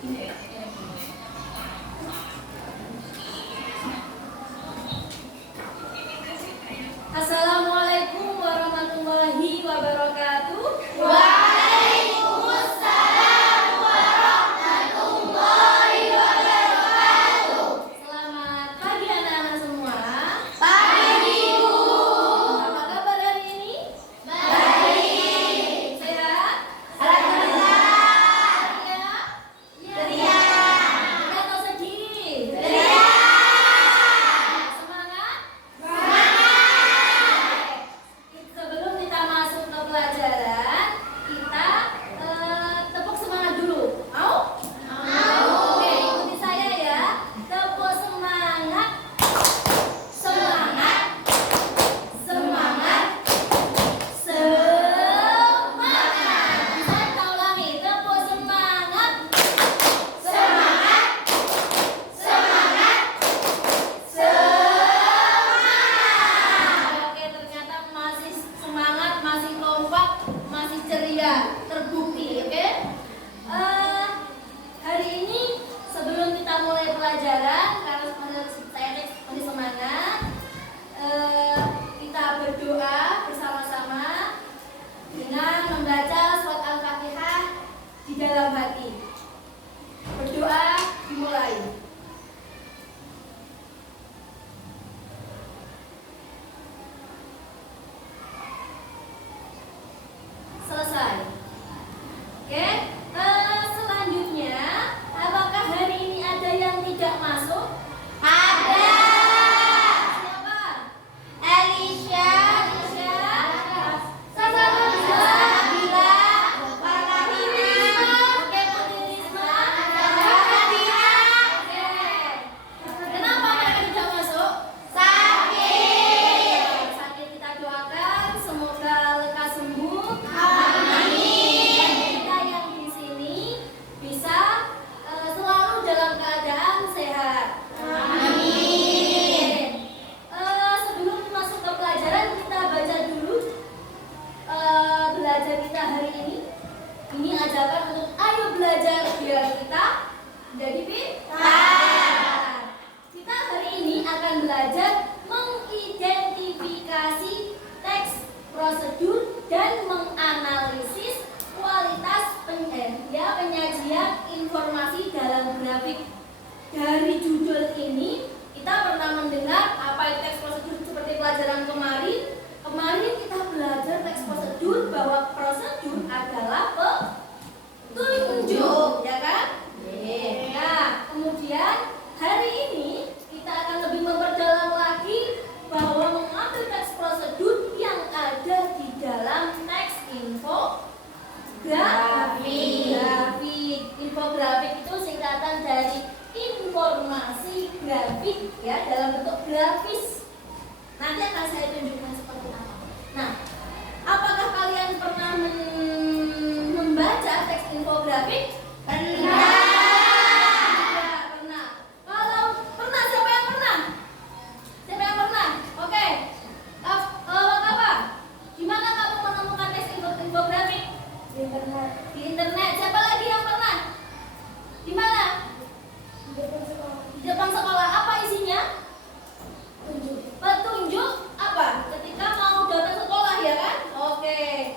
Assalamualaikum warahmatullahi wabarakatuh. Waalaikumsalam warahmatullahi wabarakatuh. Selamat pagi anak-anak semua. Pagi, Bu. Apa kabar hari ini? Baik. Sehat? Alhamdulillah. Ceria? Ceria. Atau sedih? Ceria. Semangat? Semangat. Sebelum kita masuk ke pelajaran, kita tepuk semangat dulu. Mau? Mau. Oke, ikuti saya ya. Tepuk semangat. Semangat. Semangat. Semangat. Bisa kita ulangi. Tepuk semangat. Semangat. Semangat. Semangat. Oke, ternyata masih semangat, masih kompak, masih ceria, terbukti, oke? Hari ini sebelum kita mulai pelajaran, karena menurut saya masih semangat, kita berdoa bersama-sama dengan membaca surat Al-Fatihah di dalam hati. Berdoa dimulai. Selesai. Oke. Selanjutnya, apakah hari ini ada yang tidak masuk? Ada. Siapa? Elisha. Sabila. Farahina. Oke, Putri Risma. Fatina. Oke. Kenapa mereka tidak masuk? Sakit. Sakit, kita doakan semoga lekas sembuh. Amin. Kita yang di sini bisa selalu dalam keadaan sehat. Amin. Sebelum masuk ke pelajaran, kita baca dulu belajar kita hari ini. Ini ajakan untuk ayo belajar biar kita menjadi pintar. Kita hari ini akan belajar mengidentifikasi teks prosedur dan menganalisis kualitas penyajian informasi dalam grafik. Dari judul ini kita pernah mendengar apa itu teks prosedur seperti pelajaran kemarin. Kemarin kita belajar teks prosedur bahwa prosedur adalah petunjuk, ya kan? Nah, kemudian hari ini kita akan lebih memperdalam lagi bahwa mengambil teks prosedur yang ada di dalam teks infografik. Infografik itu singkatan dari informasi grafik, ya, dalam bentuk grafis. Nanti akan saya tunjukkan seperti apa. Nah, apakah kalian pernah membaca teks infografik? Pernah. Ya, pernah. Kalau pernah, siapa yang pernah? Siapa yang pernah? Oke. Apa? Gimana kamu menemukan teks infografik? Di internet. Di internet. Siapa lagi yang pernah? Di mana? Di depan sekolah. Apa isinya? Petunjuk apa? Ketika mau datang sekolah, ya kan? Oke.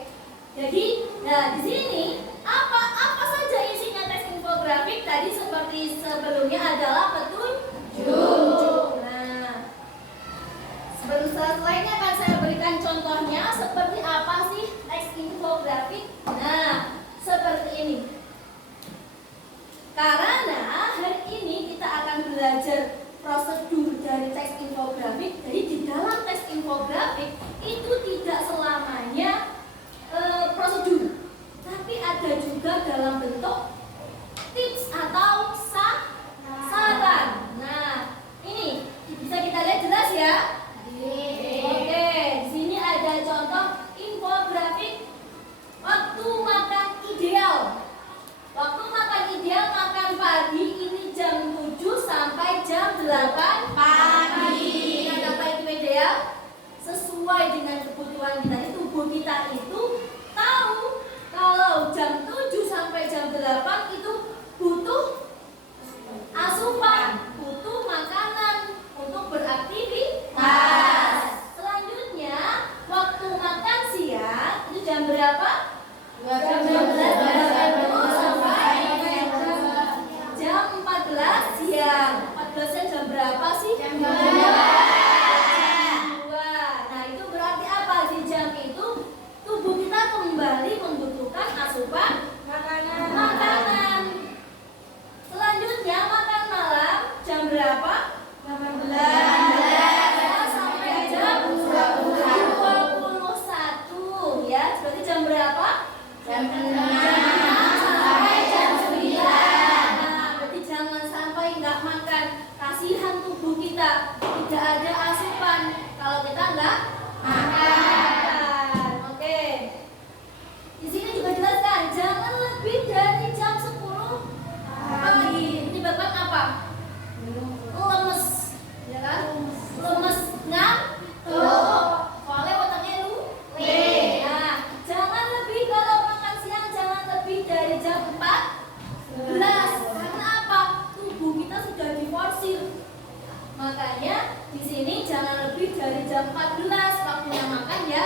Jadi, nah di sini apa saja isinya teks infografik? Tadi seperti sebelumnya adalah petunjuk. Nah, selanjutnya akan saya berikan contohnya seperti apa sih teks infografik. Nah, seperti ini. Karena hari ini kita akan belajar prosedur dari teks infografik. Jadi di dalam teks infografik itu tidak selamanya prosedur, tapi ada juga dalam bentuk tips atau saran. Nah, ini bisa kita lihat jelas ya. Oke, di sini ada contoh infografik waktu makan ideal. Waktu makan ideal makan pagi ini jam 7 sampai jam 8 pagi. Ingat apa itu ideal? Sesuai dengan kebutuhan kita. Tubuh kita itu tahu kalau jam 7 sampai jam 8 itu butuh jam 14 waktunya makan ya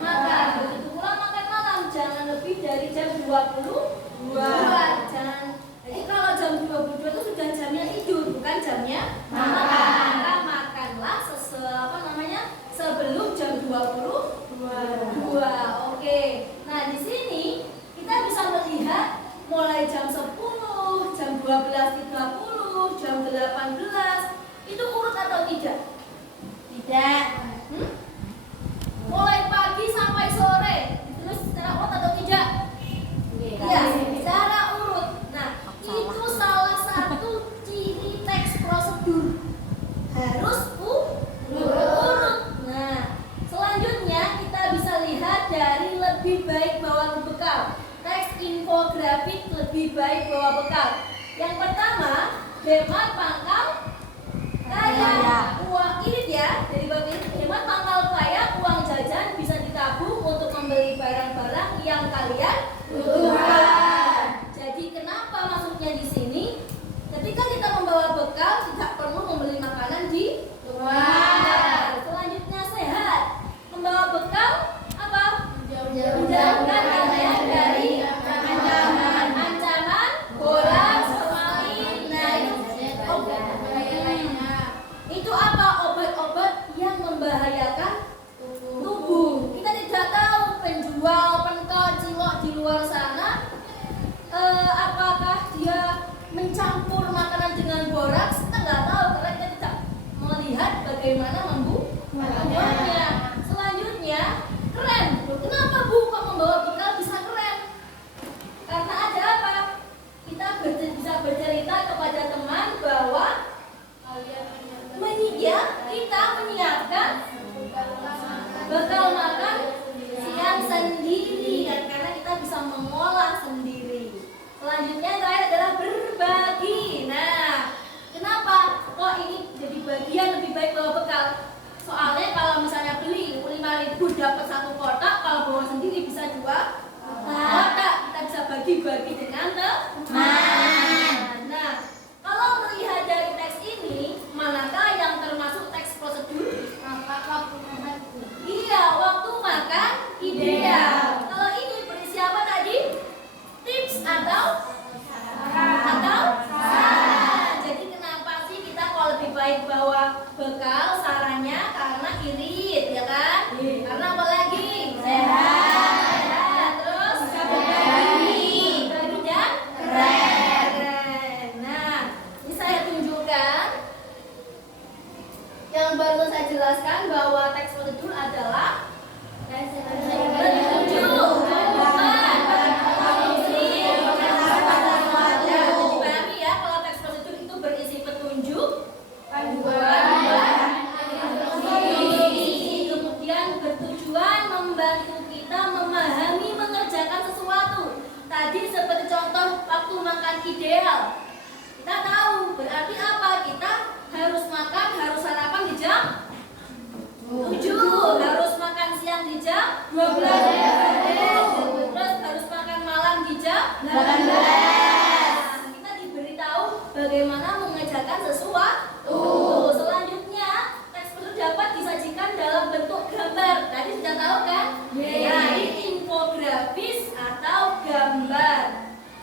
makan. Begitu pula makan malam jangan lebih dari jam 22. Jangan. Jadi kalau jam 22 itu sudah jamnya tidur, bukan jamnya makan. Maka makanlah sebelum jam 22. Oke. Nah, di sini kita bisa melihat mulai jam 10, jam 12.30, jam 18 itu urut atau tidak? Tidak. Mulai pagi sampai sore terus secara urut atau tidak? Iya, secara urut. Nah, itu salah satu ciri teks prosedur. Harus urut. Nah, selanjutnya kita bisa lihat dari lebih baik bawa bekal. Teks infografik lebih baik bawa bekal. Yang pertama, hemat pangkal kaya. Uang irit ya, dari bab ini hemat pangkal kaya, uang jajan bisa ditabung untuk membeli barang-barang yang kalian butuhkan. Jadi kenapa masuknya di sini? Ketika kita membawa bekal tidak perlu membeli makanan di luar. Selanjutnya sehat. Membawa bekal apa? Menjauhkan kalian dari ancaman bola, formalin. Nah, itu apa? Obat-obat yang membahayakan tubuh. Kita tidak tahu penjual pentol cilok di luar sana apakah dia mencampur makanan dengan boraks. Kita nggak tahu karena kita tidak melihat bagaimana membuatnya. Selanjutnya keren. Kenapa Bu kok membawa bekal bisa keren? Karena ada apa? Kita bisa bercerita kepada teman bahwa kita menyiapkan bekal makan siang sendiri karena kita bisa mengolah sendiri. Selanjutnya yang terakhir adalah berbagi. Nah, kenapa kok ini jadi bagian lebih baik bawa bekal? Soalnya kalau misalnya beli 5.000 dapat 1 kotak, kalau bawa sendiri bisa 2 kotak. Kita bisa bagi-bagi dengan teman. Nah, kalau melihat dari teks ini, manakah yang termasuk teks prosedur? Iya, waktu makan ideal. Kalau ini berisi apa tadi? Tips atau saran. Jadi kenapa sih kita kalau lebih baik bawa bekal? Sarannya karena irit, ya kan? Karena apa lagi? Sehat. Terus berbagi dan keren. Nah, ini saya tunjukkan yang baru saya jelaskan bahwa teks prosedur adalah petunjuk, dipahami ya, kalau teks prosedur itu berisi petunjuk, kemudian bertujuan membantu kita memahami mengerjakan sesuatu. Tadi seperti contoh waktu makan ideal. Kita tahu berarti apa? Kita harus makan, harus sarapan di jam 7, harus makan siang di jam 12, terus harus makan malam di jam 18. Kita diberitahu bagaimana mengerjakan sesuatu. Selanjutnya, teks prosedur dapat disajikan dalam bentuk gambar. Tadi sudah tahu kan? Jadi infografis atau gambar.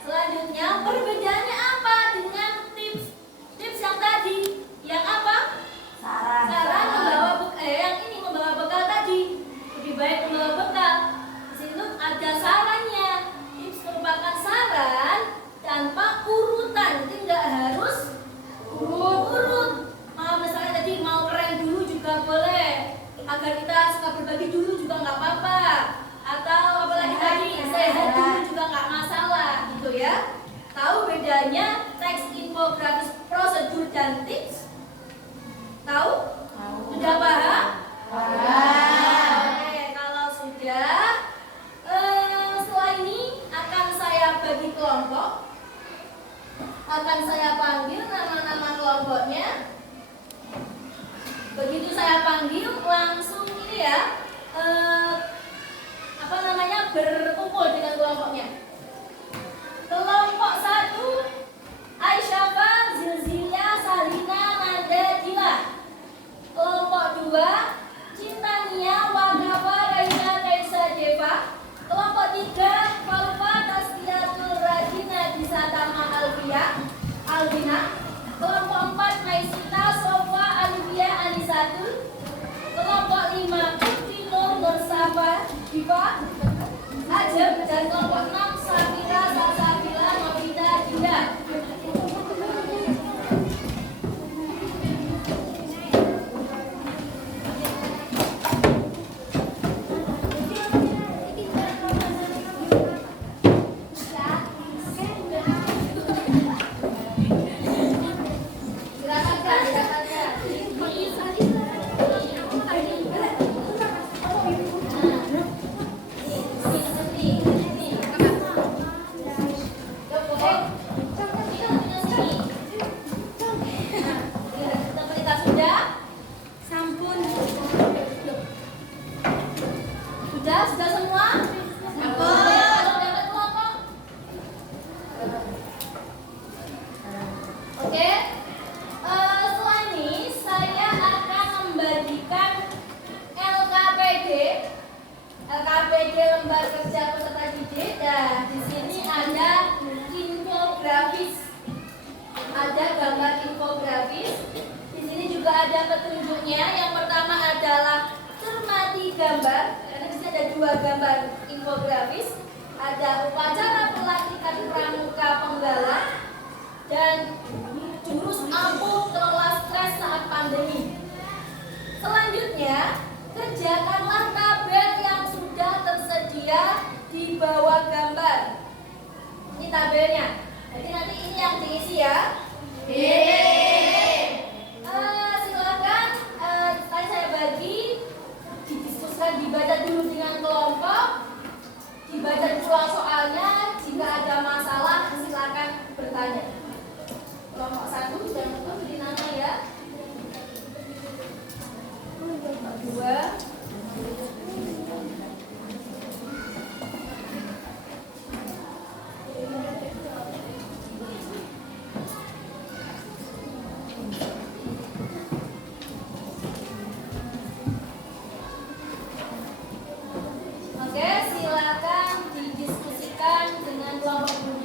Selanjutnya, perbedaannya apa dengan tips yang tadi? Yang apa? Saran membawa bekal. Yang ini membawa bekal tadi. Lebih baik membawa bekal. Di situ ada sarannya. Tips merupakan saran tanpa urutan. Jadi nggak harus urut. Misalnya tadi mau keren dulu juga boleh. Agar kita suka berbagi dulu juga nggak apa-apa. Atau apalagi tadi sehat dulu juga nggak masalah, gitu ya. Tahu bedanya teks infografis prosedur dan tips? Tahu? Sudah paham? Oke, kalau sudah, setelah ini akan saya bagi kelompok. Akan saya panggil nama-nama kelompoknya. Begitu saya panggil langsung ini ya, berkumpul dengan kelompoknya. Kelompok 1 Aisyah, Zilzilia, Salina, Nada, Dila. Kelompok 2 Nurdina. Kelompok 4 Maisita Sofa Alivia Anisatul. Kelompok 5 Putri Nur Nursafa Diva Ajeng. Dan kelompok 6 Safira Salsabila Maulida Dinda. Sudah semua? Oke. Setelah ini saya akan membagikan LKPD lembar kerja peserta didik. Dan di sini ada infografis. Ada gambar infografis. Di sini juga ada petunjuknya. Yang pertama adalah cermati gambar. Ada 2 gambar infografis, ada upacara pelantikan pramuka penggalan dan jurus ampuh kelola stres saat pandemi. Selanjutnya, kerjakanlah tabel yang sudah tersedia di bawah gambar. Ini tabelnya. Jadi nanti ini yang diisi ya. Silakan tadi saya bagi. Didiskusikan, dibaca dulu dengan kelompok, dibaca ulang soalnya. Jika ada masalah silakan bertanya. Kelompok 1 jangan lupa beri nama ya. Kelompok 2.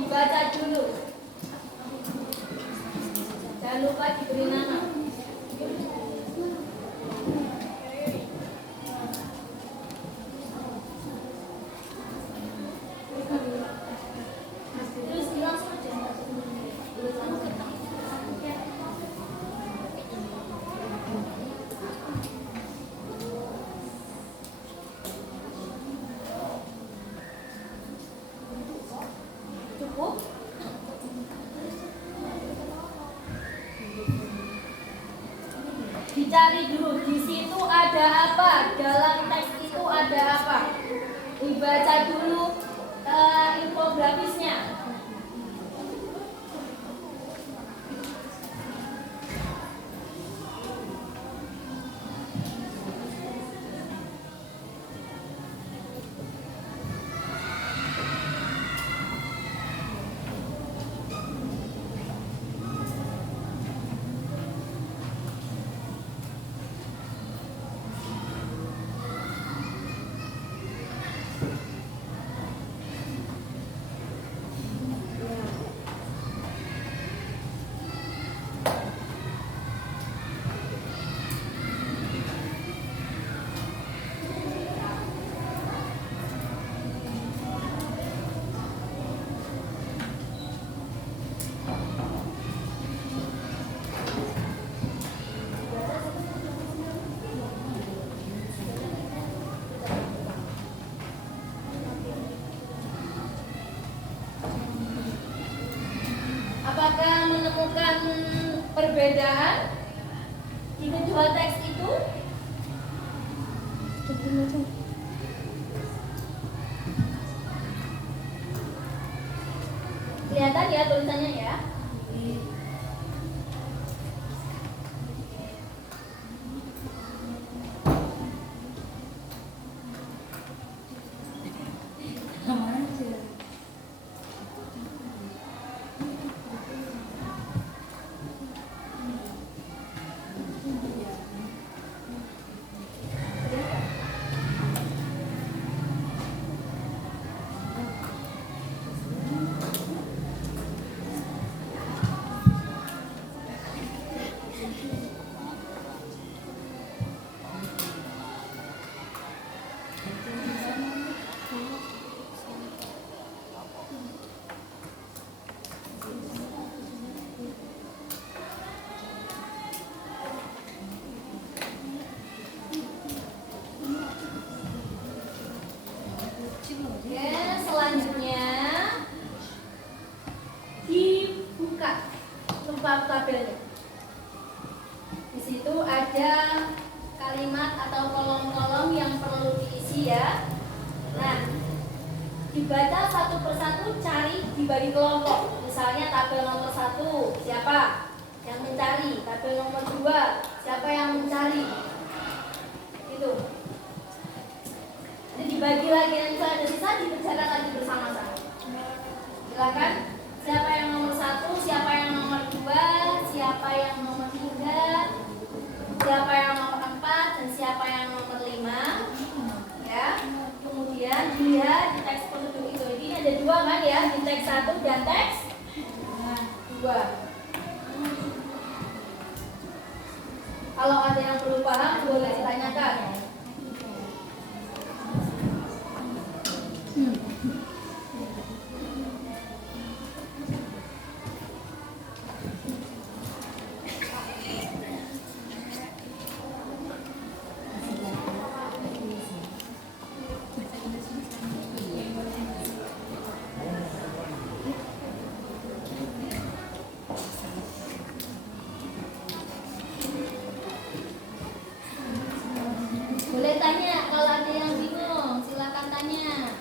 Dibaca dulu. Jangan lupa diberi nama. Terus langsung aja. Cukup? Dicari dulu di situ ada apa, dalam teks itu ada apa. Dibaca dulu infografisnya. Apakah menemukan perbedaan di kedua teks itu? Kelihatan ya tulisannya ya? buka tabelnya. Di situ ada kalimat atau kolom-kolom yang perlu diisi ya. Nah, dibaca satu persatu, cari dibagi kelompok. Misalnya tabel nomor 1, siapa yang mencari? Tabel nomor 2, siapa yang mencari? Gitu. Jadi dibagi lagi, yang misalnya ada sisa dikerjakan lagi bersama-sama. Silakan. Siapa yang nomor 1, siapa yang nomor 2, siapa yang nomor 3, siapa yang nomor 4, dan siapa yang nomor 5. Ya. Kemudian dilihat di teks petunjuk itu. Ini ada 2 kan ya, di teks 1 dan teks 2. Kalau ada yang perlu paham boleh ditanyakan. Boleh tanya kalau ada yang bingung, silakan tanya.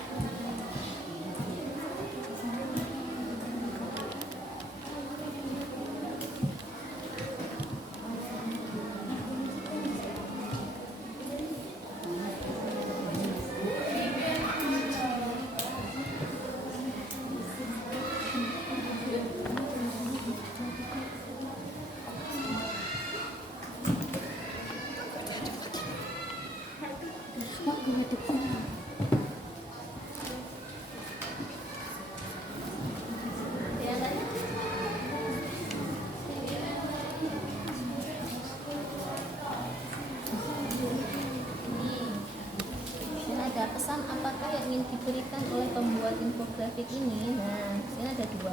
Ada pesan apakah yang ingin diberikan oleh pembuat infografik ini? Nah, ini ada 2.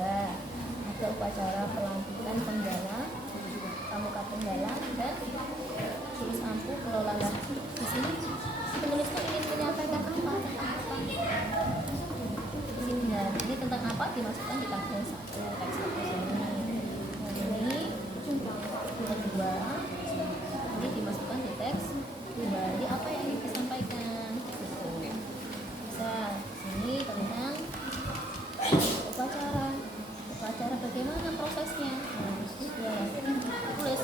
Ada upacara pelantikan penggalang, pramuka penggalang, dan tulis ampuh kelola lagu. Di sini penulisnya ingin menyampaikan apa? Tentang apa? Ini, nah, ini tentang apa dimasukkan di tabel 1 teks ini. Nah, ini tabel 2. Ini dimasukkan di teks 2. Jadi apa yang ingin disampaikan? Ini tentang upacara bagaimana prosesnya. Ya, tulis.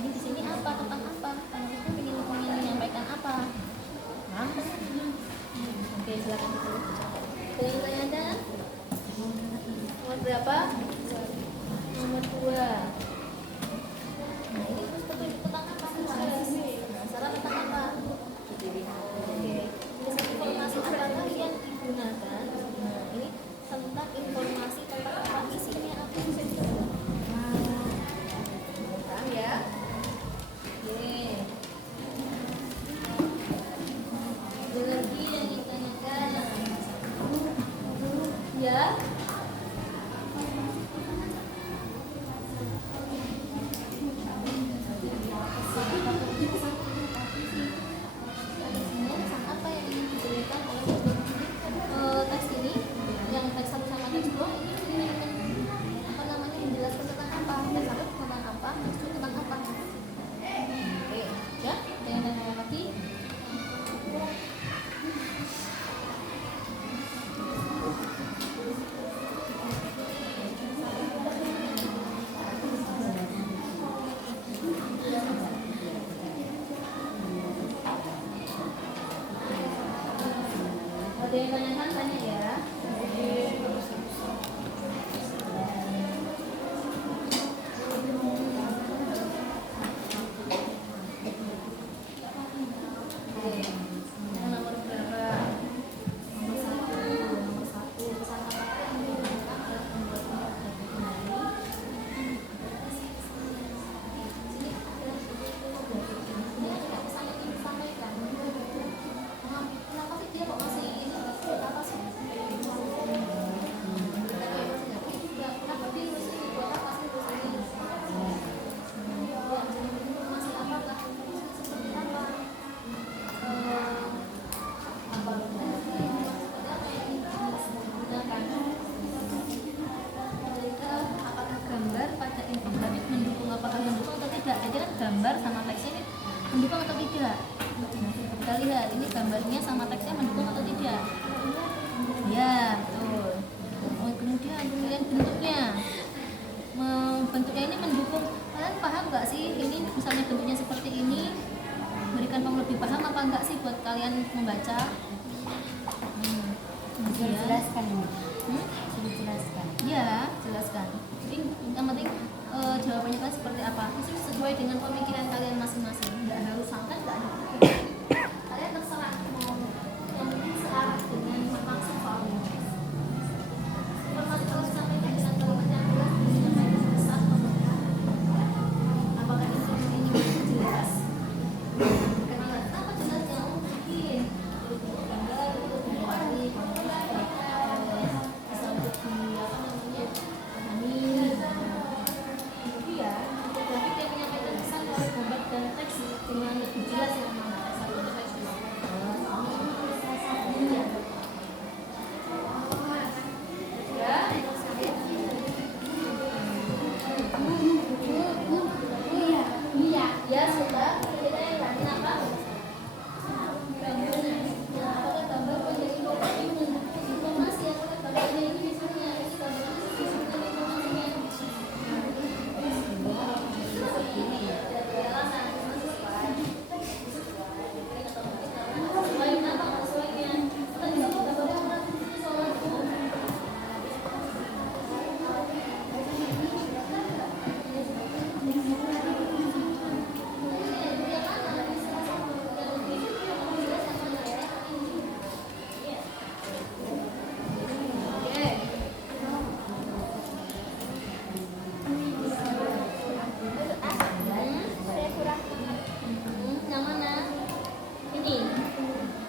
Ini di sini apa, tentang apa? Penulisnya ingin menyampaikan apa? Nah, oke, silakan ditulis. Yang ada nomor berapa? Nomor 2. Nah, ini terus petunjuk tentang apa? Salah tentang apa? Oke. Informasi apakah yang digunakan? Nah, ini tentang informasi tentang apa, isinya apa yang bisa digunakan. Nah, ya. Oke. Ada lagi yang ditanyakan? Ya. gambar sama teksnya ini mendukung atau tidak. Nah, kita lihat ini gambarnya sama teksnya mendukung atau tidak. Ya, betul. Oh, kemudian bentuknya. Bentuknya ini mendukung. Kalian paham nggak sih ini misalnya bentuknya seperti ini? Berikan kamu lebih paham apa enggak sih buat kalian membaca? Sudah jelaskan ini. Sudah jelaskan. Iya, jelaskan. Jadi yang penting jawabannya kan seperti apa? Itu sesuai dengan pemikiran kalian masing-masing. Nggak harus sampai nggak ada. Kalian terserah mau yang penting searah dengan maksud soalnya. Informasi kalau disampaikan dengan kalimat yang jelas disampaikan besar atau tidak. Apakah informasi ini jelas? Kenapa jelas yang mungkin? Gambar itu memahami bisa untuk di apa namanya pahami. Kemudian grafik yang menyampaikan pesan melalui gambar dan teks dengan lebih jelas yang mana satu teks ya sudah kita yang lain apa? Apakah gambar menjadi informasi apakah gambarnya ini misalnya gambarnya yang mana?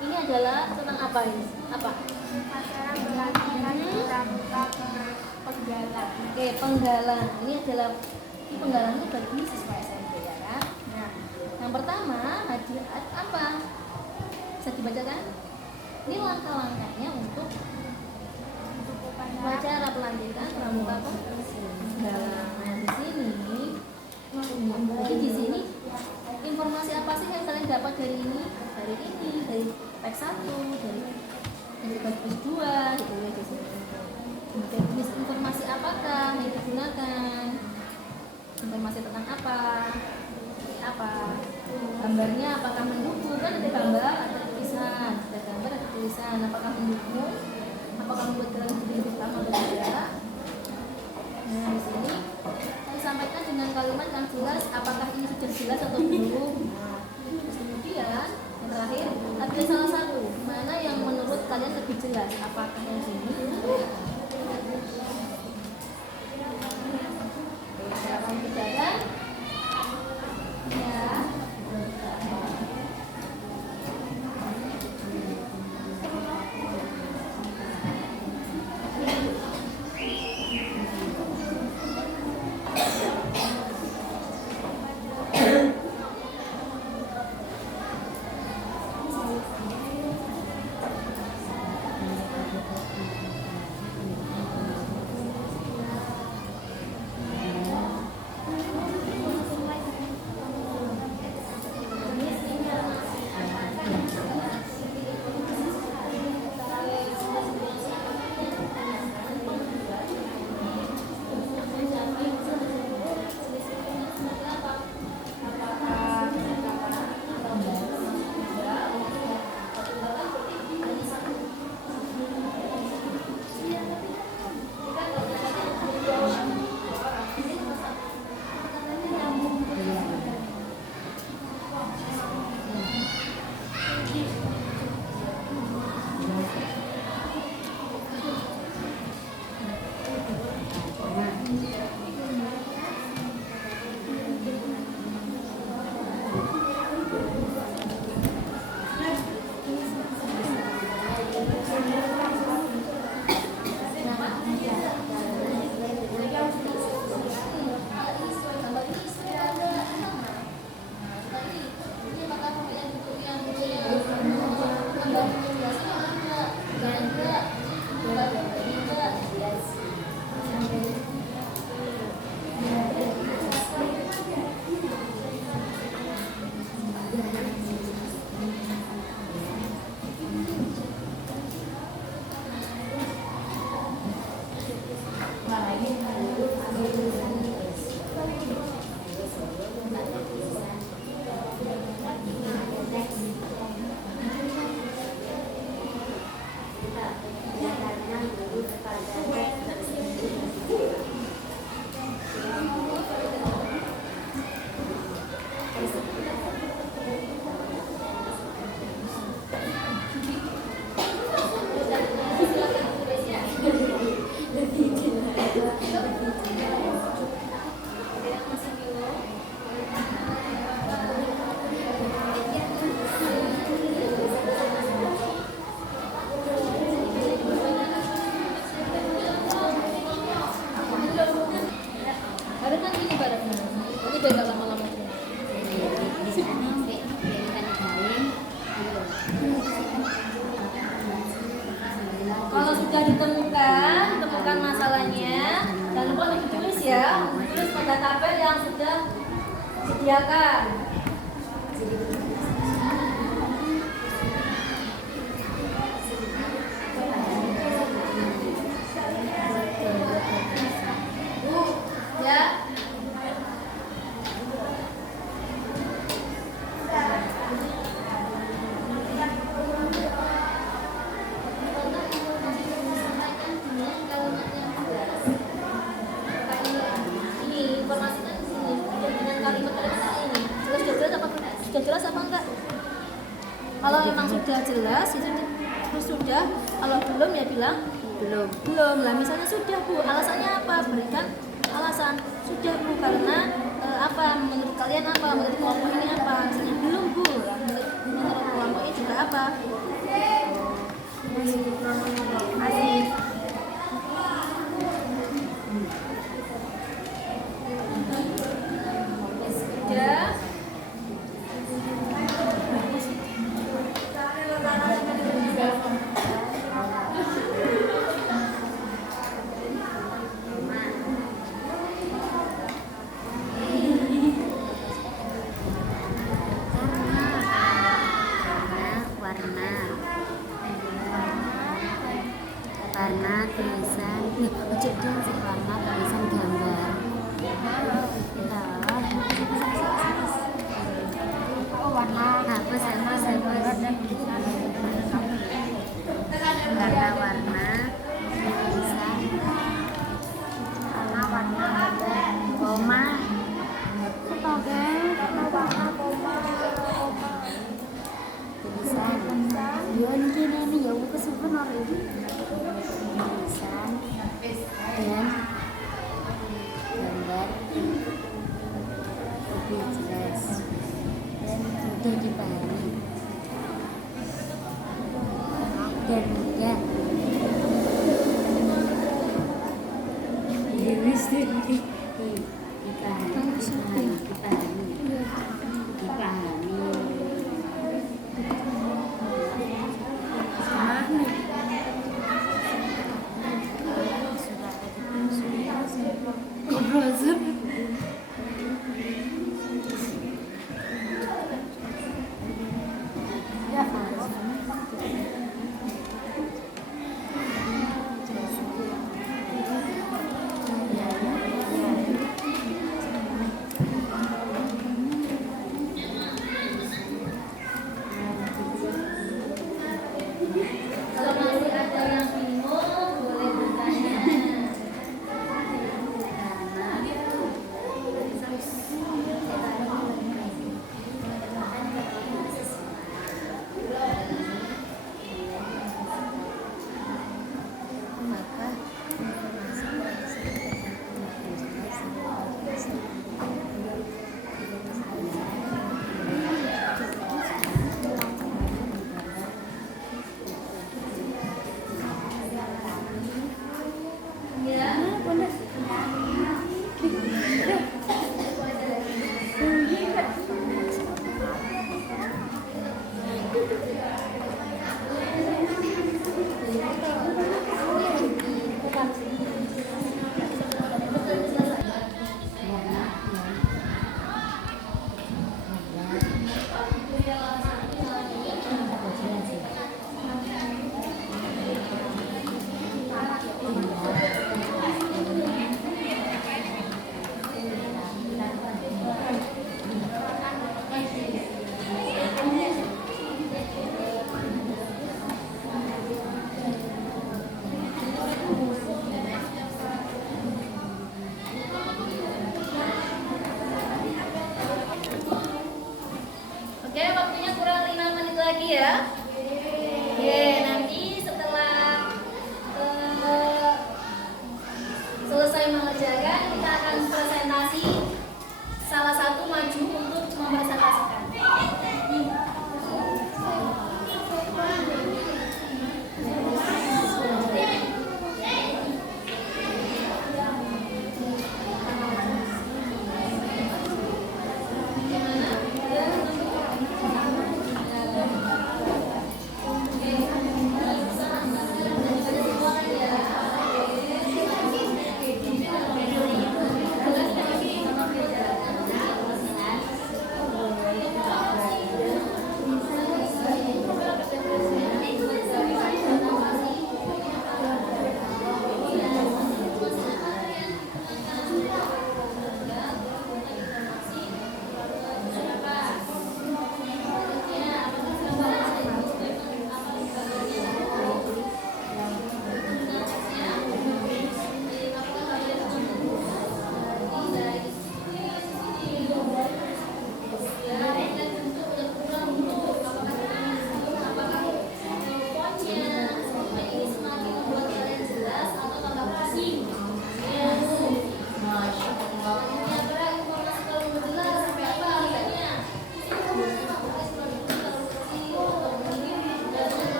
Ini adalah tentang apa ini? Apa? Masalah melakukan pramuka penggalan. Oke, penggalan. Ini adalah penggalan itu bagi siswa SMP ya kan? Nah, yang pertama hadiah apa? Bisa dibacakan? Ini langkah-langkahnya untuk upacara pelantikan pramuka penggalan. Nah, di sini jadi di sini informasi apa sih yang kalian dapat dari ini? Dari teks 1, dari teks 2 gitu ya di sini. Kemudian jenis informasi apakah yang digunakan? Informasi tentang apa? Apa? Gambarnya apakah mendukung? Kan ada gambar, ada tulisan. Ada gambar, ada tulisan. Apakah mendukung? Apakah membuat kalian jadi lebih paham atau tidak? Nah, di sini disampaikan dengan kalimat yang jelas. Apakah ini sudah jelas atau belum? Terus kemudian yang terakhir ada salah satu mana yang menurut kalian lebih jelas? Apakah yang sini? Silakan bicara. Ya. ya, terus pada tabel yang sudah disediakan. Ya. Ini informasinya di sini dengan kalimat-kalimat ini. Sudah jelas apa enggak? Kalau memang sudah jelas itu sudah. Kalau belum ya bilang belum lah. Misalnya sudah Bu, alasannya apa? Berikan alasan. Sudah Bu karena apa? Menurut kalian apa? Menurut kelompok ini apa? Misalnya belum Bu. Menurut kelompok ini juga apa? Asik. Sudah. Warna tulisan warna tulisan gambar. Warna hapus warna tulisan warna koma tulisan yon kini ya buku sebenarnya tulisan dan gambar lebih jelas dan mudah dipahami dan mudah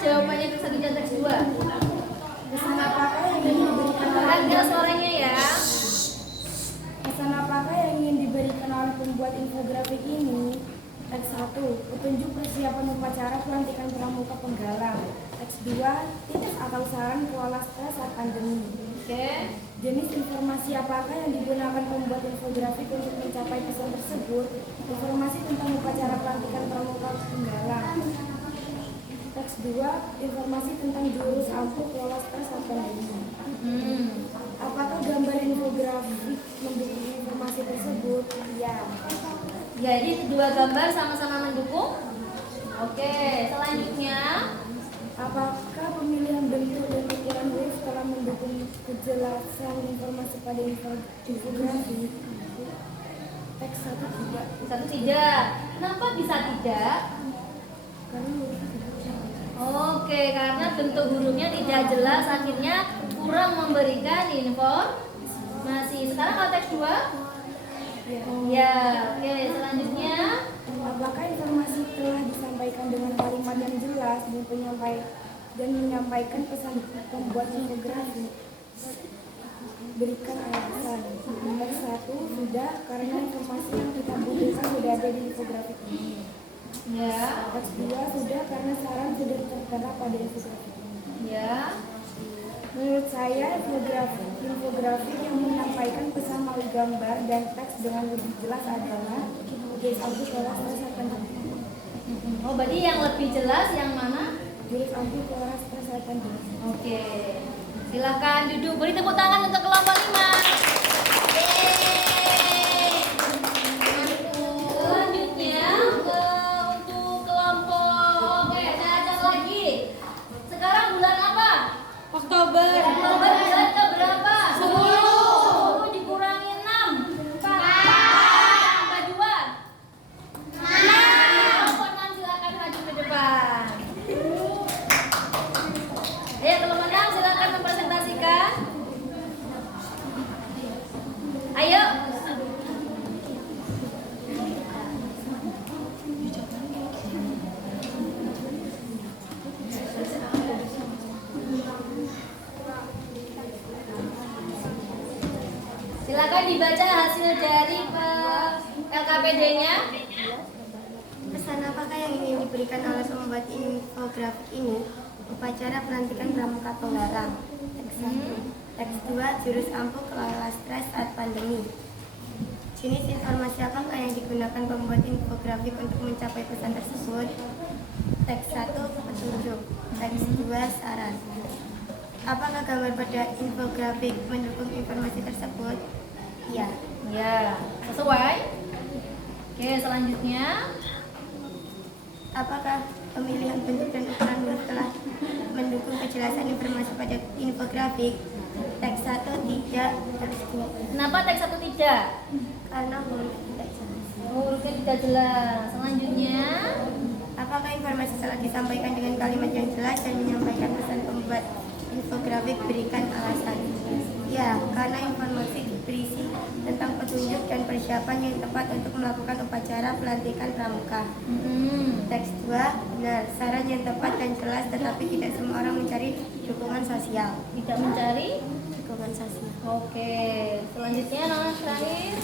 jawabannya teks 1 dan teks 2? Pesan apakah yang ingin diberikan Kan keras suaranya ya. Pesan apakah yang ingin diberikan oleh pembuat infografik ini? Teks 1, petunjuk persiapan upacara pelantikan pramuka penggalang. Teks 2, tips atau saran kelola stres saat pandemi. Oke. Jenis informasi apakah yang digunakan pembuat infografik untuk mencapai pesan tersebut? Informasi tentang upacara pelantikan pramuka penggalang. Teks 2, informasi tentang jurus ampuh kelola stres saat pandemi. Apakah gambar infografik mendukung informasi tersebut? Ya. Jadi kedua gambar sama-sama mendukung. Oke, selanjutnya Apakah pemilihan bentuk dan ukuran huruf telah mendukung kejelasan informasi pada infografi? Teks 1 tidak. 1 tidak. Kenapa bisa tidak? Karena huruf tidak. Oke, karena bentuk hurufnya tidak jelas, akhirnya kurang memberikan informasi. Sekarang kalau teks 2? Ya, oke. Selanjutnya Apakah informasi telah disampaikan dengan kalimat yang jelas dan menyampaikan pesan pembuat infografi? Berikan alasan. Teks 1 sudah, karena informasi yang kita butuhkan sudah ada di infografik ini. ya, Teks 2 sudah, karena saran sudah tertera pada infografik ini. ya. Menurut saya, infografik yang menyampaikan pesan melalui gambar dan teks dengan lebih jelas adalah jurus ampuh kelola stres saat pandemi. Oh, berarti yang lebih jelas yang mana? Jurus ampuh kelola stres saat pandemi. Oke. Silakan duduk. Beri tepuk tangan untuk kelompok 5. Selanjutnya untuk kelompok saya ajak lagi. Sekarang bulan apa? Oktober. Oktober bulan ke berapa? 10 dikurangi 6. 4. Tambah 2. 6. Kelompok 6 silakan maju ke depan. Ayo kelompok 6 silakan mempresentasikan. Ayo. Silakan dibaca hasil dari LKPD-nya. Pesan apakah yang ingin diberikan oleh pembuat infografik ini? Upacara pelantikan pramuka penggalang. Teks 1. Teks 2, jurus ampuh kelola stres saat pandemi. Jenis informasi apakah yang digunakan pembuat infografik untuk mencapai pesan tersebut? Teks 1, petunjuk. Teks 2, saran. Apakah gambar pada infografik mendukung informasi tersebut? Iya. Ya, sesuai. Oke, selanjutnya. Apakah pemilihan bentuk dan ukuran huruf telah mendukung kejelasan informasi pada infografik? Teks 1 tidak, teks 2 Kenapa teks 1 tidak? karena huruf tidak jelas. Hurufnya tidak jelas. Selanjutnya. Apakah informasi telah disampaikan dengan kalimat yang jelas dan menyampaikan pesan pembuat infografik? Berikan alasan. Ya, karena informasi berisi tentang petunjuk dan persiapan yang tepat untuk melakukan upacara pelantikan pramuka. Teks 2, benar. Saran yang tepat dan jelas, tetapi tidak semua orang mencari dukungan sosial. Tidak mencari. Dukungan sosial. Oke, selanjutnya nomor terakhir.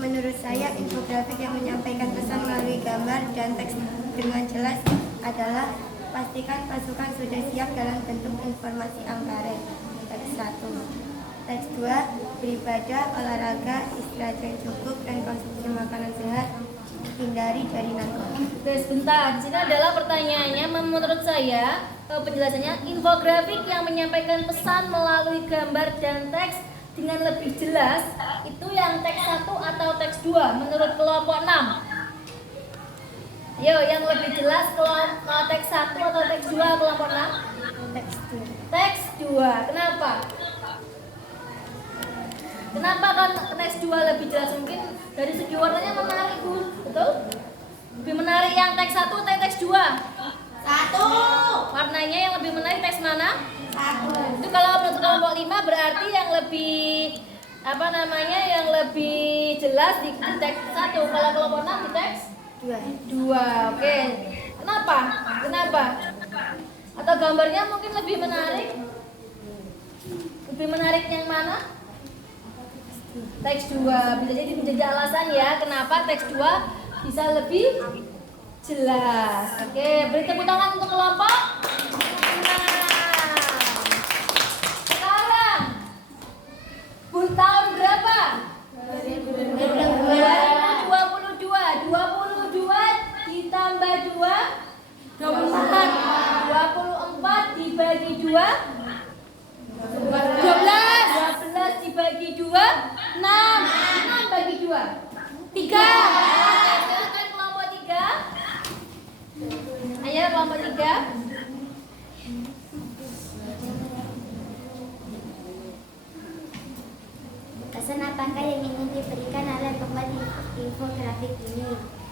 Menurut saya, infografik yang menyampaikan pesan melalui gambar dan teks dengan jelas adalah pastikan pasukan sudah siap dalam bentuk informasi anggaran. Teks 1. Teks 2, beribadah, olahraga, istirahat yang cukup, dan konsumsi makanan sehat. Hindari dari narkoba. Oke, sebentar. Di sini adalah pertanyaannya. Menurut saya, penjelasannya infografik yang menyampaikan pesan melalui gambar dan teks dengan lebih jelas itu yang teks 1 atau teks 2 menurut kelompok 6. Yo, yang lebih jelas kelompok teks 1 atau teks 2 kelompok 6? Teks 2. Teks 2. Kenapa? Kenapa kan teks 2 lebih jelas? Mungkin dari segi warnanya menarik, Bu. Betul? Lebih menarik yang teks 1 atau teks 2? 1. Warnanya yang lebih menarik teks mana? 1. Itu kalau menurut kelompok 5 berarti yang lebih yang lebih jelas di teks 1. Kalau kelompok 6 di teks 2. 2. Oke. Kenapa? Atau gambarnya mungkin lebih menarik? Lebih menarik yang mana? Teks 2. Bisa jadi menjadi alasan ya kenapa teks 2 bisa lebih jelas. Oke, beri tepuk tangan untuk kelompok. Nah, sekarang tahun berapa? 2022. 22 ditambah 2 24. 24 dibagi 2 12 dibagi 2 6 bagi 2 3. Silakan kelompok 3. Ayo kelompok 3. Pesan apakah yang ingin diberikan oleh pembuat infografik ini?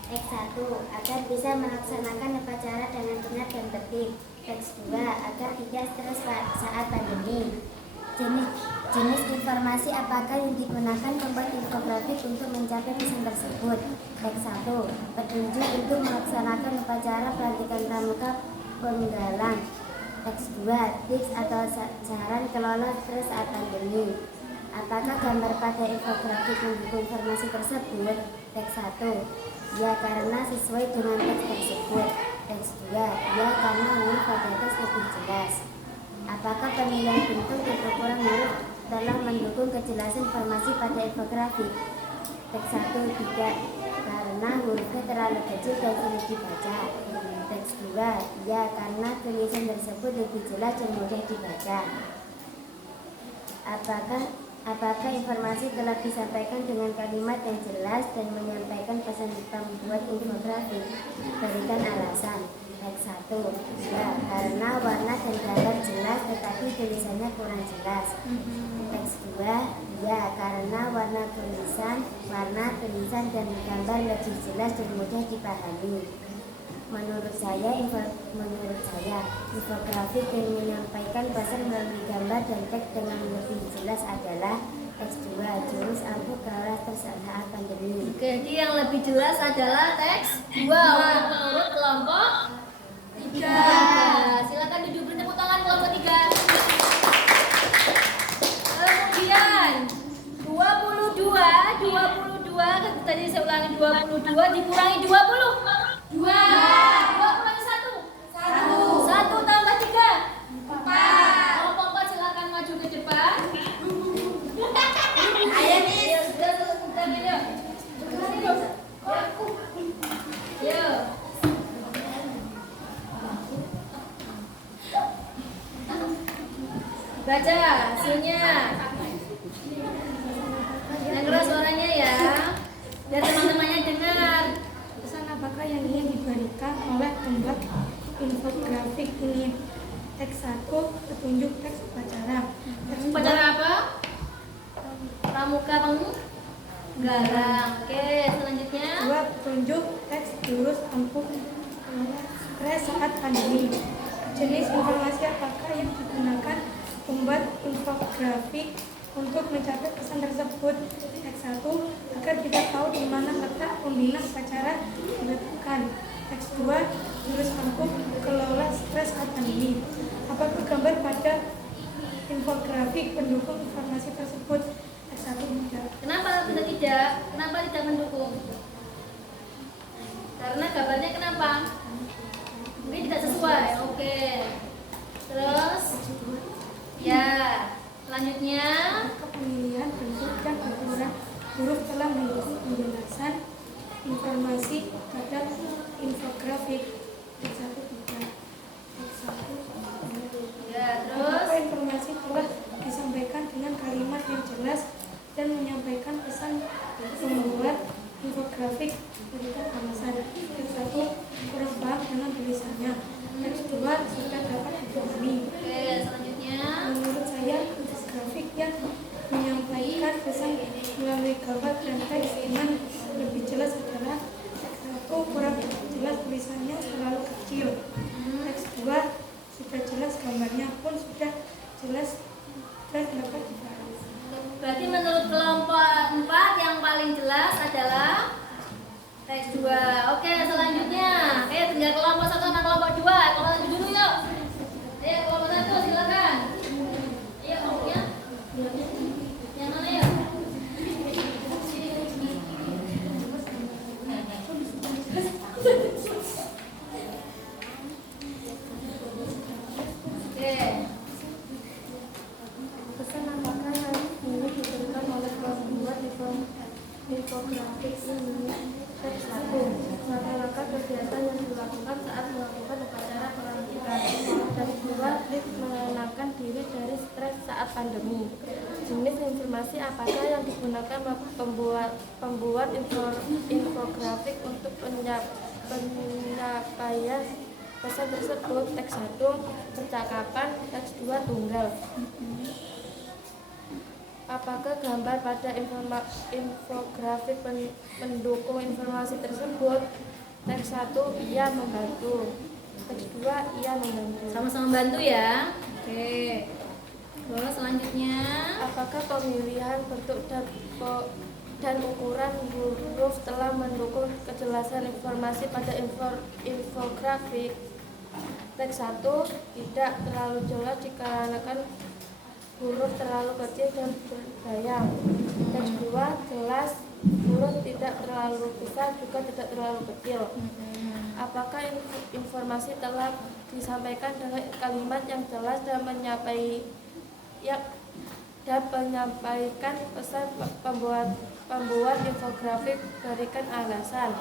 Teks 1, agar bisa melaksanakan upacara dengan benar dan tertib. Teks 2, agar tidak stres saat pandemi. Jenis informasi apakah yang digunakan pembuat infografik untuk mencapai pesan tersebut? Teks 1, petunjuk untuk melaksanakan upacara pelantikan pramuka penggalang. Teks 2, tips atau saran kelola stres saat pandemi. Apakah gambar pada infografik mendukung informasi tersebut? Teks 1, ya karena sesuai dengan teks tersebut. Teks 2, ya karena huruf pada teks lebih jelas. Apakah pemilihan bentuk dan ukuran huruf telah mendukung kejelasan informasi pada infografik? Teks 1, tidak, karena hurufnya terlalu kecil dan sulit dibaca. Teks 2, ya karena tulisan tersebut lebih jelas dan mudah dibaca. Apakah informasi telah disampaikan dengan kalimat yang jelas dan menyampaikan pesan pembuat infografik? Berikan alasan. Teks 1, ya karena warna dan gambar jelas tetapi tulisannya kurang jelas. Teks 2, ya karena warna tulisan dan gambar lebih jelas dan mudah dipahami. Menurut saya infografik yang menyampaikan pesan melalui gambar dan teks dengan lebih jelas adalah teks 2, jurus ampuh kelola saat pandemi. Jadi yang lebih jelas adalah teks 2 menurut kelompok 3. Silakan duduk, beri tepuk tangan kelompok 3. Kemudian 22 tadi saya ulangi 22 dikurangi 20. 2 kurangi 1 tambah 3 4. Kelompok 4 silakan maju ke depan. Ayo nih, sudah video. Yuk. Baca hasilnya. Yang keras suaranya ya, biar teman-temannya dengar. Pesan apakah yang ingin diberikan oleh pembuat infografik ini? Teks 1, petunjuk teks upacara. Teks 2, Upacara apa? Pramuka penggalang. Oke, selanjutnya. 2, petunjuk teks jurus ampuh stres saat pandemi. Jenis informasi apakah yang digunakan pembuat infografik untuk mencapai pesan tersebut? Teks 1, agar kita tahu di mana letak pembina upacara diletakkan. Teks 2, jurus ampuh kelola stres saat pandemi. Apakah gambar pada infografik pendukung informasi tersebut? Teks 1, tidak. Kenapa bisa tidak? Kenapa tidak mendukung? Karena gambarnya kenapa? Mungkin tidak sesuai. Oke. Terus, ya. Selanjutnya, Pemilihan bentuk dan ukuran huruf telah mendukung penjelasan informasi pada infografik. Teks 1, tidak. Teks 1, ya terus. apakah informasi telah disampaikan dengan kalimat yang jelas dan menyampaikan pesan pembuat infografik? Berikan alasan. Teks 1, kurang paham dengan tulisannya. Teks 2, sudah dapat dipahami. Oke, selanjutnya. Menurut saya, infografik yang menyampaikan pesan melalui gambar dan teks dengan lebih jelas adalah teks 1, kurang jelas tulisannya terlalu kecil. Teks 2, sudah jelas gambarnya pun sudah jelas dan dapat dipahami. Berarti menurut kelompok 4 yang paling jelas adalah teks 2. Oke, selanjutnya. Oke, tinggal kelompok 1 sama kelompok 2. Kelompok 1 dulu yuk. pandemi. Jenis informasi apakah yang digunakan pembuat infografik untuk penyampaian pesan tersebut? Teks 1 percakapan, teks 2 tunggal. Apakah gambar pada infografik mendukung informasi tersebut? Teks 1 iya membantu. Teks 2 iya membantu. Sama-sama membantu ya. Oke. Terus selanjutnya, Apakah pemilihan bentuk dan ukuran huruf telah mendukung kejelasan informasi pada infografik? Teks 1 tidak terlalu jelas dikarenakan huruf terlalu kecil dan berbayang. Teks 2 jelas, huruf tidak terlalu besar juga tidak terlalu kecil. Apakah informasi telah disampaikan dengan kalimat yang jelas dan menyampaikan pesan? Pembuat infografik berikan alasan.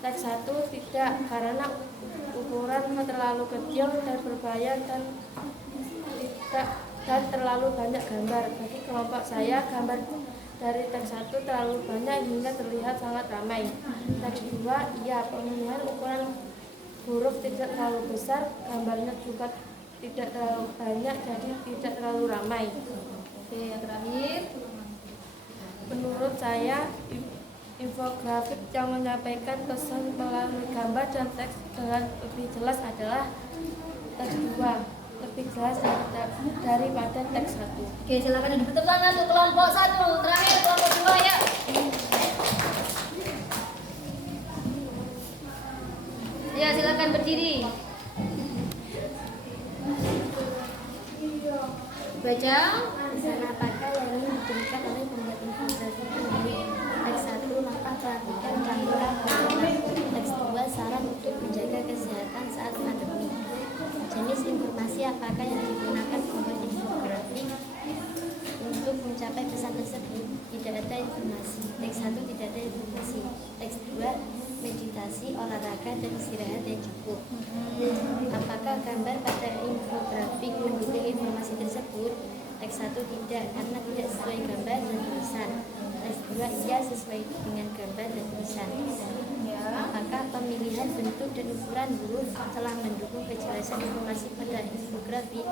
Teks 1 tidak, karena ukuran terlalu kecil dan berbayang dan terlalu banyak gambar. Bagi kelompok saya, gambar dari teks 1 terlalu banyak hingga terlihat sangat ramai. Teks 2 iya, pemilihan ukuran huruf tidak terlalu besar, gambarnya juga tidak terlalu banyak, jadi tidak terlalu ramai. oke, yang terakhir. Menurut saya, infografik yang menyampaikan pesan melalui gambar dan teks dengan lebih jelas adalah teks 2, lebih jelas daripada teks 1. Oke, silakan duduk tepuk tangan untuk kelompok 1. Terakhir kelompok 2 ya. Ya, silakan berdiri. Baca. Pesan apakah yang ingin diberikan oleh pembuat infografik ini? Teks 1 langkah perhatikan campuran hormon. Teks 2 saran untuk menjaga kesehatan saat pandemi. Jenis informasi apakah yang digunakan pembuat infografik untuk mencapai pesan tersebut? Tidak ada informasi. Teks 1 tidak ada informasi. Teks 2 meditasi, olahraga, dan istirahat yang cukup. Apakah gambar pada infografik mendukung informasi tersebut? Teks 1 tidak, karena tidak sesuai gambar dan tulisan. Teks 2 iya, sesuai dengan gambar dan tulisan. Apakah pemilihan bentuk dan ukuran huruf telah mendukung kejelasan informasi pada infografik?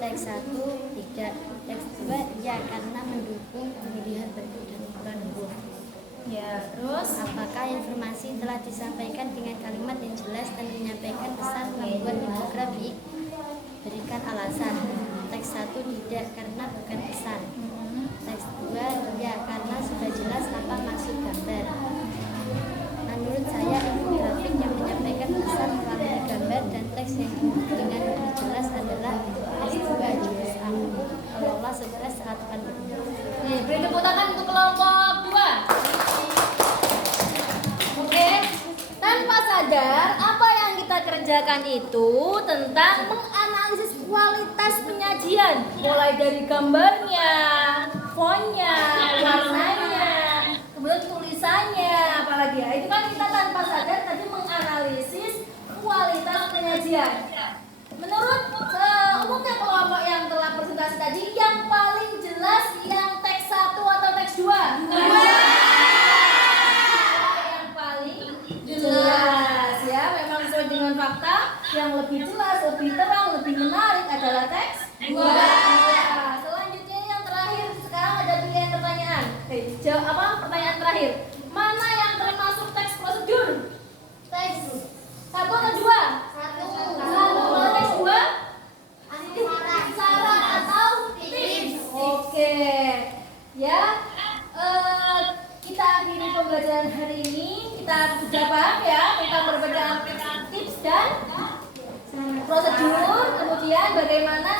Teks 1 tidak, teks 2 iya, karena mendukung pemilihan bentuk dan ukuran huruf. Ya, terus. Apakah informasi telah disampaikan dengan kalimat yang jelas dan menyampaikan pesan membuat infografik? Berikan alasan. Teks 1 tidak, karena bukan pesan. Teks 2 ya, karena sudah jelas apa maksud gambar. Menurut saya, infografik yang menyampaikan pesan melalui gambar dan teks yang dengan lebih jelas adalah teks 2 jurus ampuh kelola stres saat pandemi. Beri tepuk tangan untuk kelompok 2. Oke, tanpa sadar apa yang kita kerjakan itu tentang menganalisis kualitas penyajian, mulai dari gambarnya, fontnya, warnanya, kemudian tulisannya, apalagi ya. Itu kan kita tanpa sadar tadi menganalisis kualitas penyajian. Menurut umumnya kelompok yang telah presentasi tadi, yang paling jelas yang teks 1 atau teks 2? Yang paling jelas ya, memang sesuai dengan fakta, yang lebih jelas, lebih terang, lebih menarik adalah teks 2. Selanjutnya yang terakhir, sekarang ada pilihan pertanyaan. Pertanyaan terakhir. Mana yang termasuk teks prosedur? Teks 1 atau 2? 1. Kalau teks 2? Saran atau tips. Oke. Ya. Kita akhiri pembelajaran hari ini. Kita sudah paham ya tentang perbedaan tips dan prosedur. Kemudian bagaimana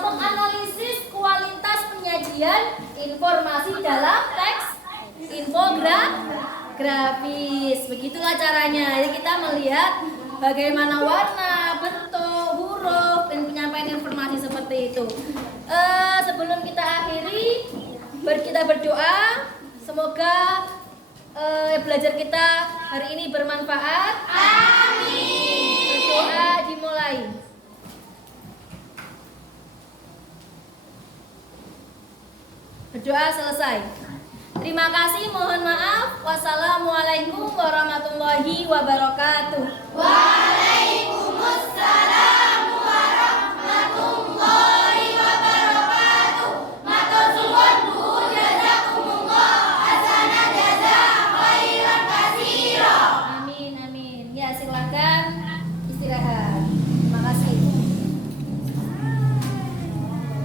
menganalisis kualitas penyajian informasi dalam teks infografis. Begitulah caranya. Jadi kita melihat bagaimana warna, bentuk, huruf, dan penyampaian informasi seperti itu. Sebelum kita akhiri, kita berdoa. Semoga belajar kita hari ini bermanfaat. Amin. Berdoa dimulai. Berdoa selesai. Terima kasih, mohon maaf. Wassalamualaikum warahmatullahi wabarakatuh. Waalaikumsalam.